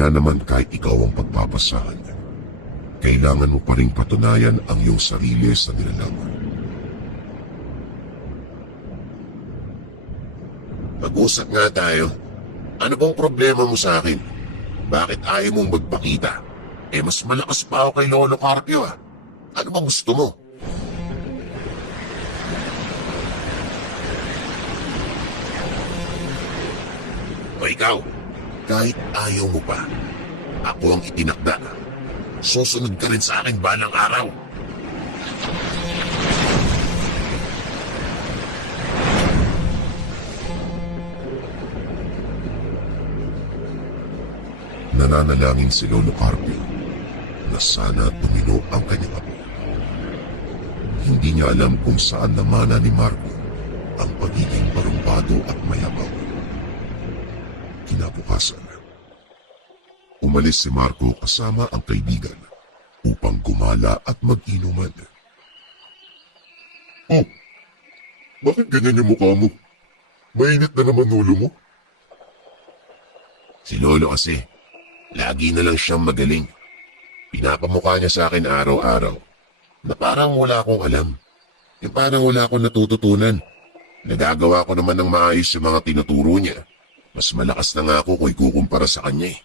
Kaya naman kahit ikaw ang pagpapasahan, kailangan mo pa ring patunayan ang iyong sarili sa nilalaman. Mag-usap nga tayo. Ano bang problema mo sa akin? Bakit ayaw mong magpakita? Mas malakas pa ako kay Lolo Carpio ah. Ano bang gusto mo? O ikaw, kahit ayaw mo pa, ako ang itinakda. Susunod ka rin sa akin balang araw. Nananalangin si Lolo Carpio na sana tumino ang kanyang apo. Hindi niya alam kung saan namana ni Marco ang pagiging parumbado at mayabang. Kinabukasan, umalis si Marco kasama ang kaibigan upang gumala at mag-inuman. Oh, bakit ganyan yung mukha mo? Mainit na naman ulo mo? Si Lolo kasi, lagi na lang siyang magaling. Pinapamukha niya sa akin araw-araw na parang wala akong alam. Yung parang wala akong natututunan. Nagagawa ko naman ng maayos yung mga tinuturo niya. Mas malakas na nga ako kung ikukumpara sa kanya eh.